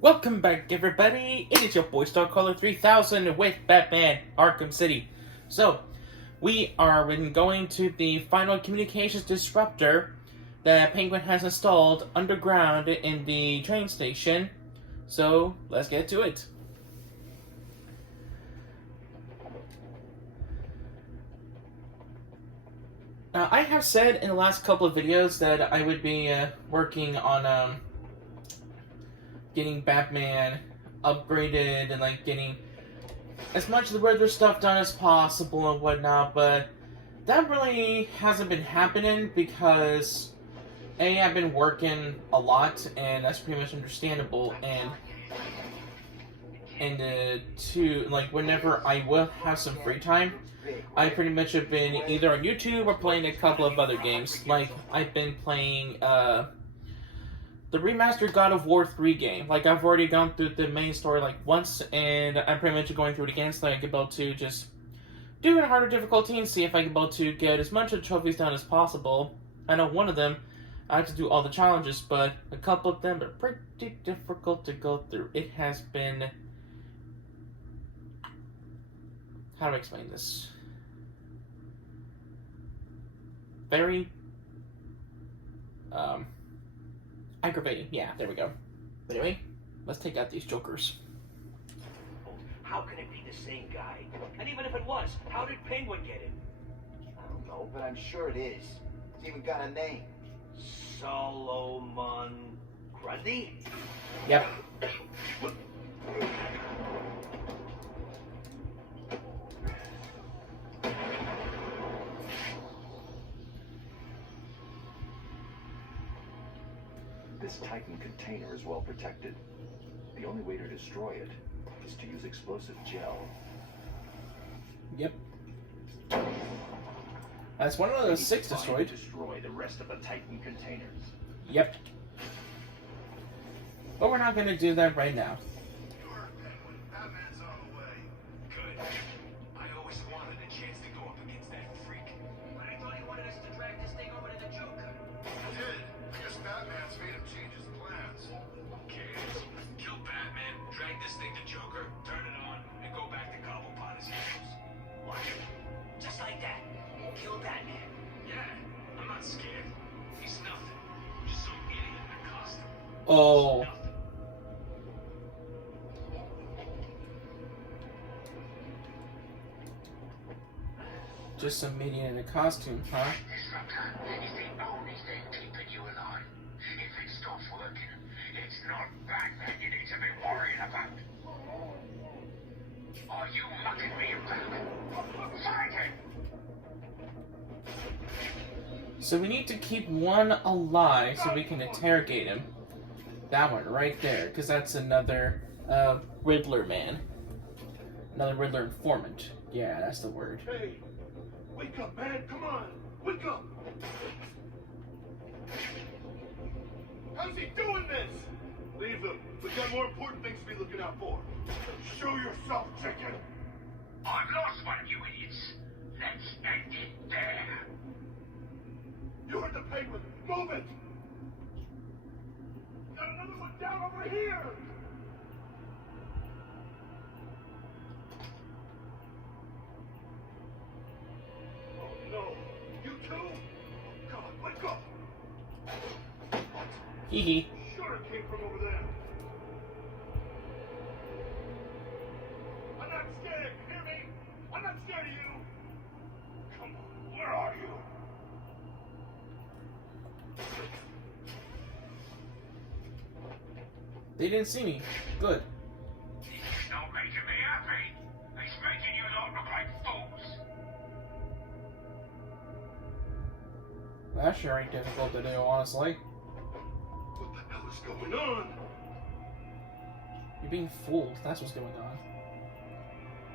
Welcome back, everybody. It is your boy Starcaller 3000 with Batman Arkham City. So, we are going to the final communications disruptor that Penguin has installed underground in the train station. So, let's get to it. Now, I have said in the last couple of videos that I would be working on getting Batman upgraded and getting as much of the regular stuff done as possible and whatnot, but that really hasn't been happening because A, I've been working a lot, and that's pretty much understandable, and two, whenever I will have some free time, I pretty much have been either on YouTube or playing a couple of other games. Like, I've been playing the remastered God of War 3 game. Like, I've already gone through the main story once, and I'm pretty much going through it again so I can be able to just do it in harder difficulty and see if I can be able to get as much of the trophies done as possible. I know one of them, I have to do all the challenges, but a couple of them are pretty difficult to go through. It has been... How do I explain this? Very... aggravating. Yeah, there we go. But anyway, let's take out these jokers. How can it be the same guy? And even if it was, how did Penguin get it? I don't know, but I'm sure it is. It's even got a name. Solomon Grundy? Yep. This Titan container is well protected. The only way to destroy it is to use explosive gel. Yep. That's one of those 6 destroyed. Destroy the rest of the Titan containers. Yep. But we're not going to do that right now. You heard Penguin. Batman's on the way. Good. I always wanted a chance to go up against that freak. But I thought he wanted us to drag this thing over to the Joker. I did. I guess Batman's made him change his plans. Who cares? Kill Batman, drag this thing to Joker, turn it on, and go back to Cobblepot as heroes. What? Just like that. Kill Batman. Yeah, I'm not scared. He's nothing. Just some idiot in a costume. Oh. Nothing. Just some idiot in a costume, huh? Disruptor is the only thing keeping you alive. If it stops working, it's not Batman you need to be worrying about. Are you mucking me about? Fight it! So we need to keep one alive so we can interrogate him. That one right there, because that's another Riddler man. Another Riddler informant. Yeah, that's the word. Hey, wake up, man. Come on. Wake up. How's he doing this? Leave them. We've got more important things to be looking out for. Show yourself, chicken. I've lost one, you idiots. Let's end it there. You heard the Penguin. Move it. Got another one down over here. Oh no. You too? Oh God, wake up. Hee hee. Sure it came from over there. I'm not scared, you hear me? I'm not scared of you. Come on, where are you? They didn't see me. Good. It's not making me happy. It's making you lot look like fools. That sure ain't difficult to do, honestly. What the hell is going on? You're being fooled. That's what's going on.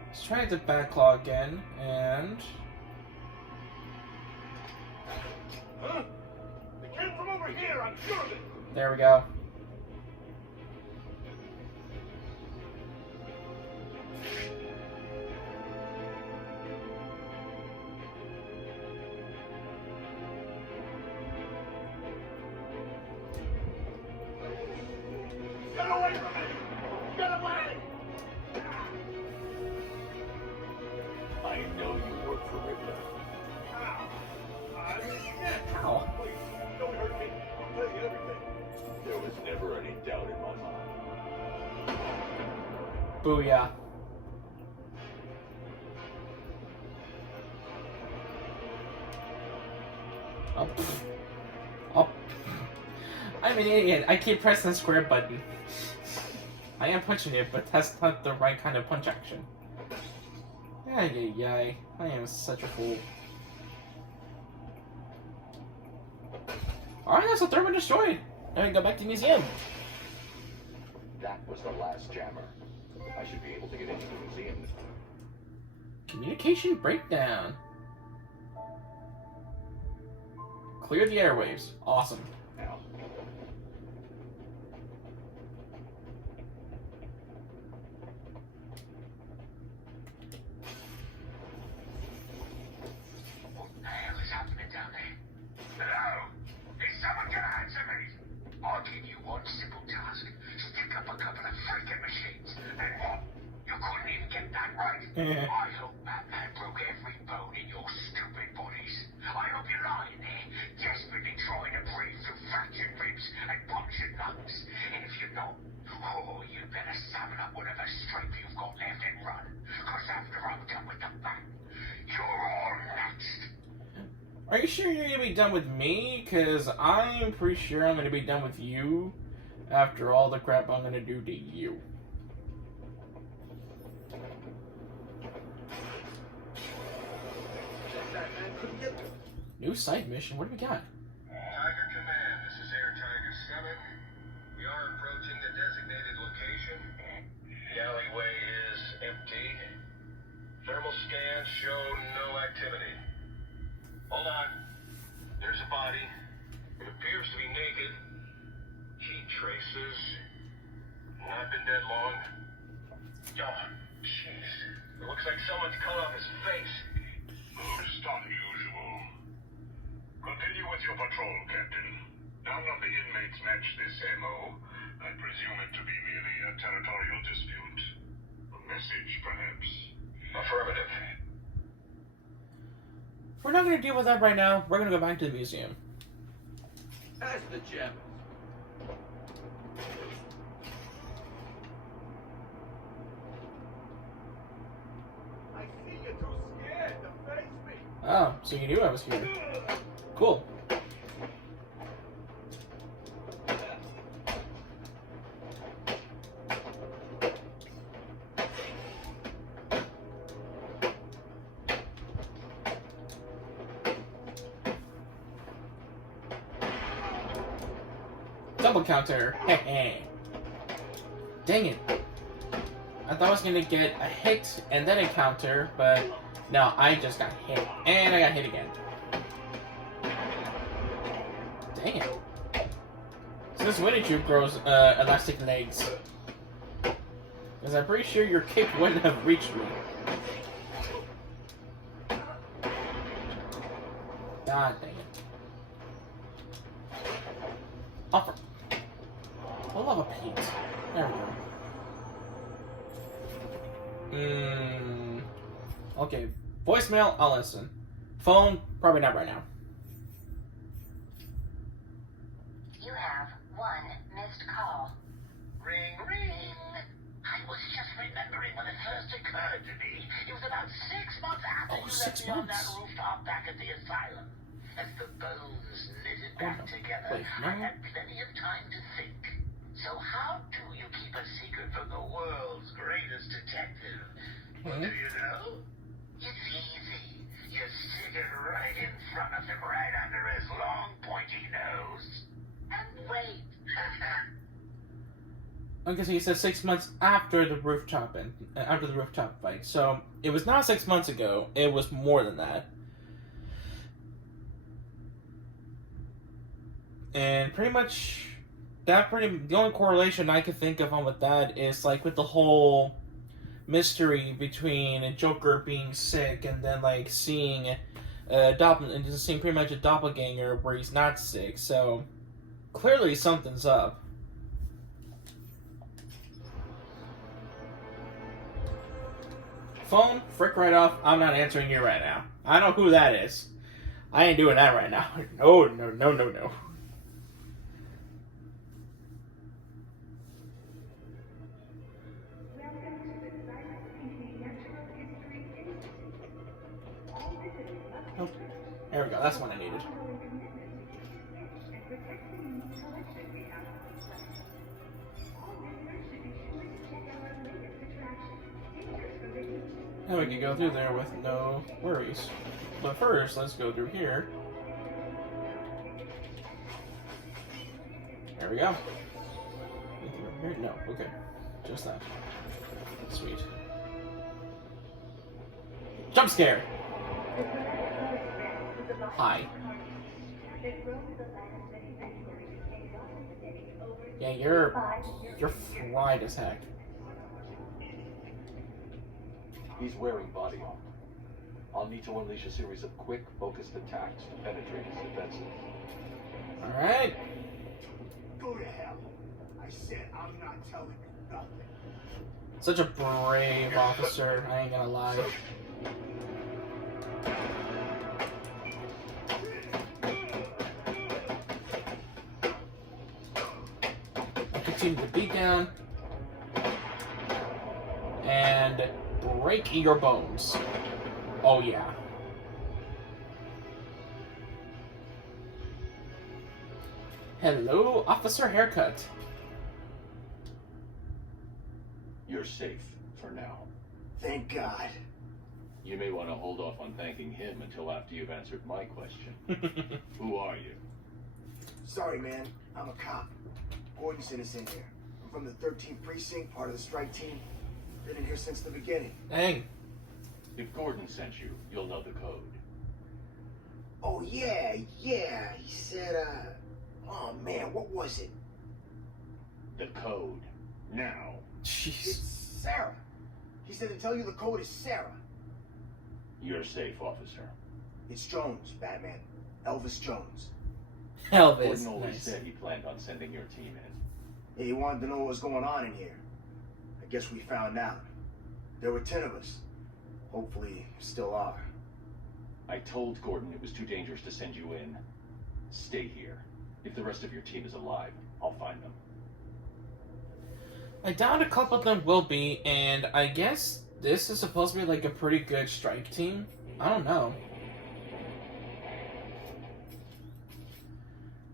Let's try the backlog again, and... Huh? They came from over here, I'm sure of it. there we go. Get away from me! Get away! I know you work for Riddler. Ow. Please, don't hurt me. I'll tell you everything. There was never any doubt in my mind. Booyah. Oh. Oh. I'm an idiot. I keep pressing the square button. I am punching it, but that's not the right kind of punch action. Ay, ay, ay. I am such a fool. Alright, that's the third one destroyed. Now we can go back to the museum. That was the last jammer. I should be able to get into the museum. Communication breakdown. Clear the airwaves. Awesome. Now, What the hell is happening down there? Hello? Is someone gonna answer me? I'll give you one simple task. Stick up a couple of freaking machines. And what? You couldn't even get that right? I hope Batman broke every bone in your stupid bodies. I hope you're lying there, desperately trying to breathe through fractured ribs and punctured lungs. And if you're not, oh, you better summon up whatever strength you've got left and run. Because after I'm done with the Bat, you're all next. Are you sure you're gonna be done with me? Because I'm pretty sure I'm gonna be done with you after all the crap I'm gonna do to you. New side mission? What do we got? Tiger Command, this is Air Tiger 7. We are approaching the designated location. The alleyway is empty. Thermal scans show no activity. Hold on. There's a body. It appears to be naked. Heat traces. Not been dead long. Oh, jeez. It looks like someone's cut off his face. Most unusual. Continue with your patrol, Captain. None of the inmates match this MO. I presume it to be merely a territorial dispute. A message, perhaps? Affirmative. We're not gonna deal with that right now. We're gonna go back to the museum. As the gem. I see you're too scared to face me. Oh, so you knew I was here. Cool. Double counter. Hey. Dang it. I thought I was gonna get a hit and then a counter, but no, I just got hit. And I got hit again. Dang it. So this Winnie Troop grows elastic legs. Because I'm pretty sure your kick wouldn't have reached me. God dang it. Offer. I love a paint. There we go. Okay. Voicemail, I'll listen. Phone, probably not right now. You have one missed call. Ring, ring. I was just remembering when it first occurred to me. It was about 6 months after you left me on that rooftop back at the asylum. As the bones knitted back together, I had plenty of time to think. So how do you keep a secret from the world's greatest detective? Well, do you know? It's easy. You stick it right in front of him, right under his long, pointy nose. And wait. Okay, so you said 6 months after the rooftop fight. So it was not 6 months ago. It was more than that. And pretty much the only correlation I can think of on with that is like with the whole mystery between Joker being sick and then like seeing seeing pretty much a doppelganger where he's not sick. So clearly something's up. phone, frick right off. I'm not answering you right now. I know who that is. I ain't doing that right now. No, no, no, no, no. Oh, there we go. That's what I needed. Now we can go through there with no worries. But first, let's go through here. There we go. Anything over here? No. Okay. Just that. Sweet. Jump scare! Hi. Yeah, you're fried as heck. He's wearing body armor. I'll need to unleash a series of quick, focused attacks to penetrate his defenses. Alright. Go to hell. I said I'm not telling you nothing. Such a brave officer, I ain't gonna lie. I continue to beat down and break your bones. Oh yeah. Hello, Officer Haircut. You're safe for now. Thank God. You may want to hold off on thanking him until after you've answered my question. Who are you? Sorry, man. I'm a cop. Gordon sent us in here. I'm from the 13th precinct, part of the strike team. Been in here since the beginning. Dang. If Gordon sent you, you'll know the code. Oh, yeah. He said, oh, man, what was it? The code. Now. It's Jeez. Sarah. He said to tell you the code is Sarah. You're safe, officer. It's Jones, Batman. Elvis Jones. Elvis. Gordon always Nice. said he planned on sending your team in. Yeah, he wanted to know what was going on in here. I guess we found out. There were 10 of us. Hopefully, still are. I told Gordon it was too dangerous to send you in. Stay here. If the rest of your team is alive, I'll find them. I doubt a couple of them will be, and I guess this is supposed to be like a pretty good strike team. I don't know.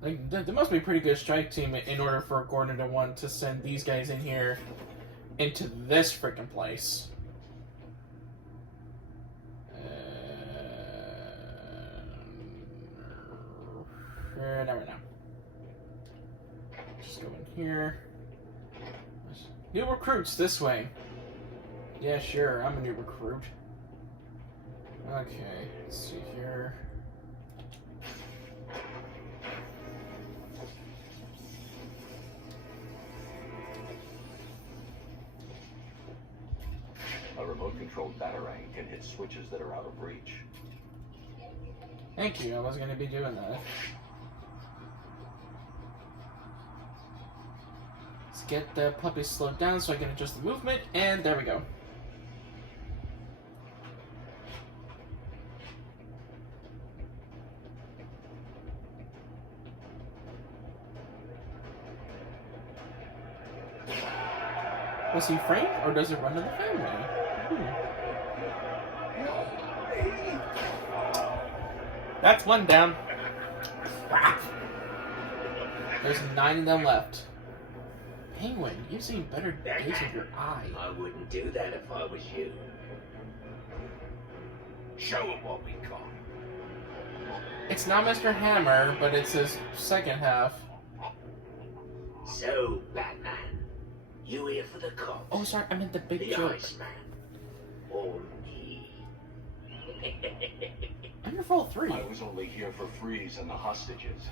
Like, there must be a pretty good strike team in order for Gordon to want to send these guys in here into this freaking place. Never know. Just go in here. New recruits this way. Yeah, sure, I'm a new recruit. Okay, let's see here. A remote-controlled batarang can hit switches that are out of reach. Thank you, I was going to be doing that. Let's get the puppy slowed down so I can adjust the movement, and there we go. Was he framed, or does it run in the family? That's one down. Crap. There's 9 of them left. Penguin, you've seen better days of your eye. I wouldn't do that if I was you. Show him what we got. It's not Mr. Hammer, but it's his second half. So, Batman, you here for the cops? Oh, sorry, I meant the big the joke. Iceman, or me? I'm here for all 3. I was only here for Freeze and the hostages.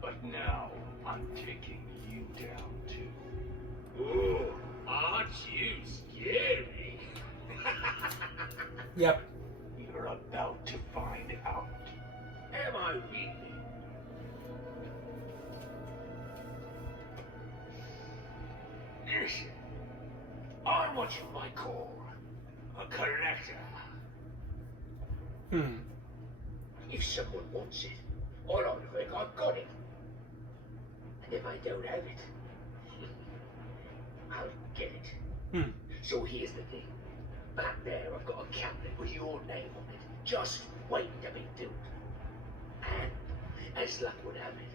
But now, I'm taking you down, too. Ooh, aren't you scary? Yep. You're about to find out. Am I really? Listen, I'm what you might call A collector. If someone wants it, I like to think I've got it. And if I don't have it, I'll get it. So here's the thing. Back there, I've got a cabinet with your name on it, just waiting to be filled. And, as luck would have it,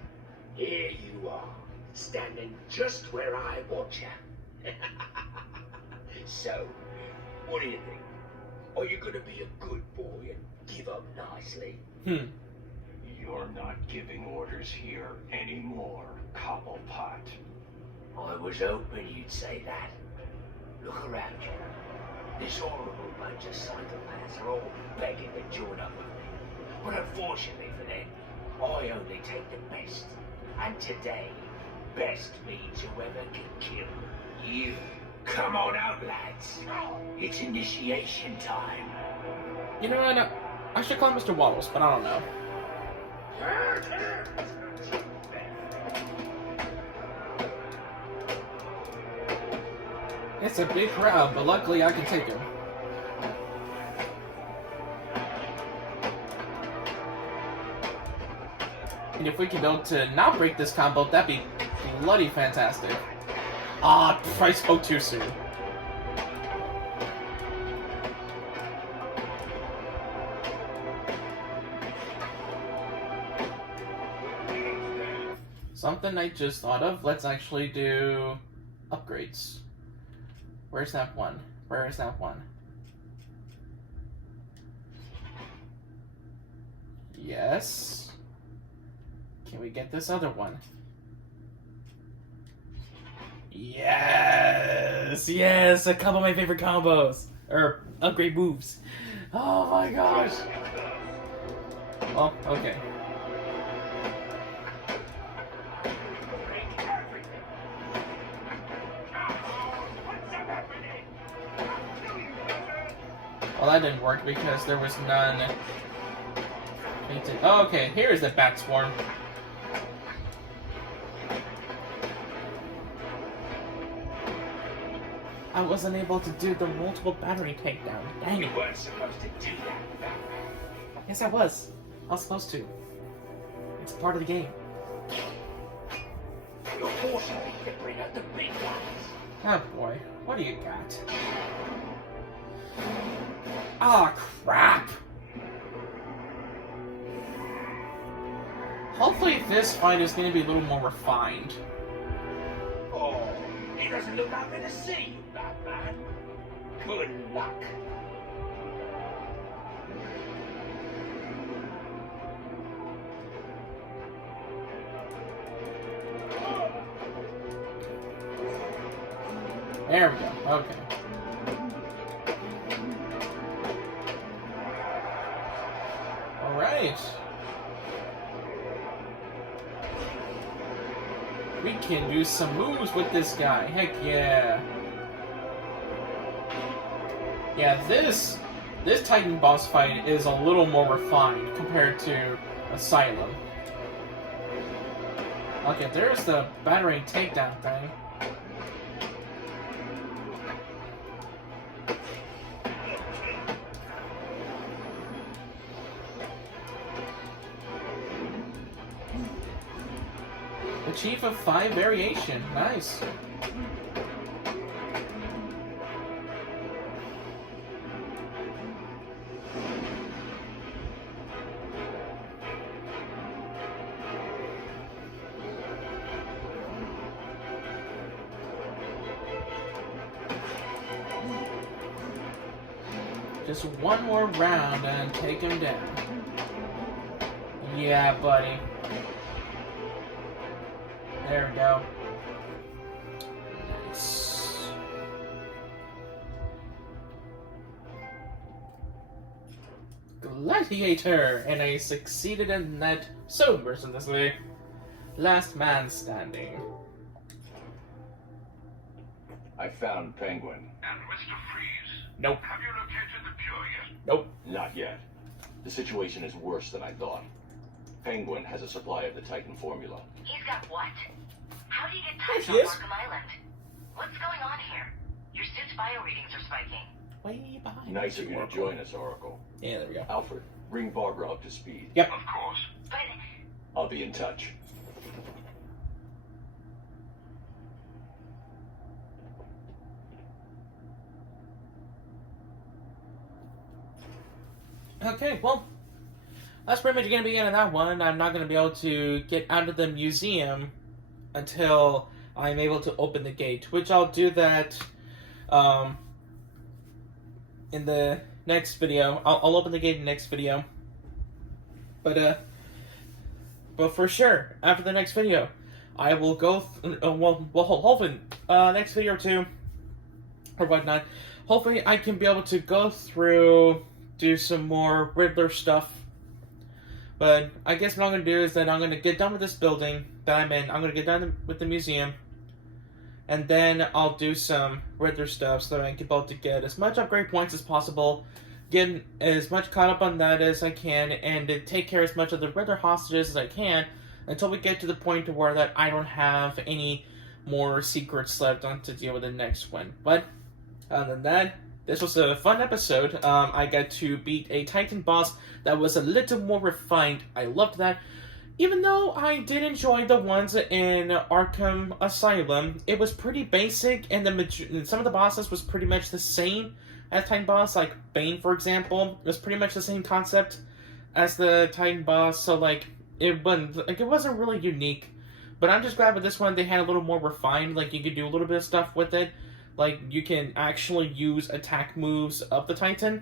here you are, standing just where I want you. So, what do you think? Are you gonna be a good boy and give up nicely? You're not giving orders here anymore, Cobblepot. I was hoping you'd say that. Look around you. This horrible bunch of psychopaths are all begging to join up with me. But unfortunately for them, I only take the best. And today, best means whoever can kill you. Come on out, lads. It's initiation time. You know what? I should call him Mr. Waddles, but I don't know. It's a big crowd, but luckily I can take him. And if we can be able to not break this combo, that'd be bloody fantastic. Ah, I spoke too soon. Something I just thought of. Let's actually do upgrades. Where's that one? Where is that one? Yes. Can we get this other one? Yes! Yes! A couple of my favorite combos! Or upgrade moves. Oh my gosh! Well, okay. Well, that didn't work because there was none. Oh, okay, here is the bat swarm. I wasn't able to do the multiple battery takedown. Dang it. You weren't supposed to do that. Yes, I was. I was supposed to. It's part of the game. You're forcing me to bring out the big guns. Oh boy, what do you got? Ah, crap! Hopefully this fight is going to be a little more refined. Oh, he doesn't look happy to see you, Batman. Good luck. There we go, okay. Alright. We can do some moves with this guy. Heck yeah. Yeah, this Titan boss fight is a little more refined compared to Asylum. Okay, there's the battery takedown thing. Chief of 5 variation. Nice. Just one more round and take him down. Yeah, buddy. There we go. Nice. Gladiator! And I succeeded in that so mercilessly. Last man standing. I found Penguin. And Mr. Freeze, Nope. have you located the Pure yet? Nope. Not yet. The situation is worse than I thought. Penguin has a supply of the Titan formula. He's got what? How do you get There touched she on is. Arkham Island? What's going on here? Your suit's bio readings are spiking. way behind. Nice of you to join us, Oracle. Yeah, there we go. Alfred, bring Barbara up to speed. Yep. Of course. But I'll be in touch. Okay, well, that's pretty much going to be the end of that one. I'm not going to be able to get out of the museum until I'm able to open the gate, which I'll do that in the next video. I'll open the gate in the next video. But for sure, after the next video, I will go, hopefully, next video or two, or whatnot, hopefully I can be able to go through, do some more Riddler stuff. But I guess what I'm going to do is that I'm going to get done with this building that I'm in. I'm going to get done with the museum. And then I'll do some Riddler stuff so that I can be able to get as much upgrade points as possible, get as much caught up on that as I can, and to take care of as much of the Riddler hostages as I can until we get to the point to where that I don't have any more secrets left on to deal with the next one. But other than that, this was a fun episode. I got to beat a Titan boss that was a little more refined. I loved that. Even though I did enjoy the ones in Arkham Asylum, it was pretty basic, and some of the bosses was pretty much the same as Titan boss. Like Bane, for example, was pretty much the same concept as the Titan boss. So it wasn't really unique. But I'm just glad with this one they had a little more refined. Like you could do a little bit of stuff with it. Like, you can actually use attack moves of the Titan.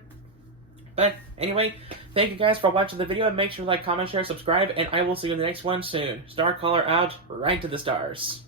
But, anyway, thank you guys for watching the video, and make sure to like, comment, share, subscribe, and I will see you in the next one soon. Starcaller out, right to the stars.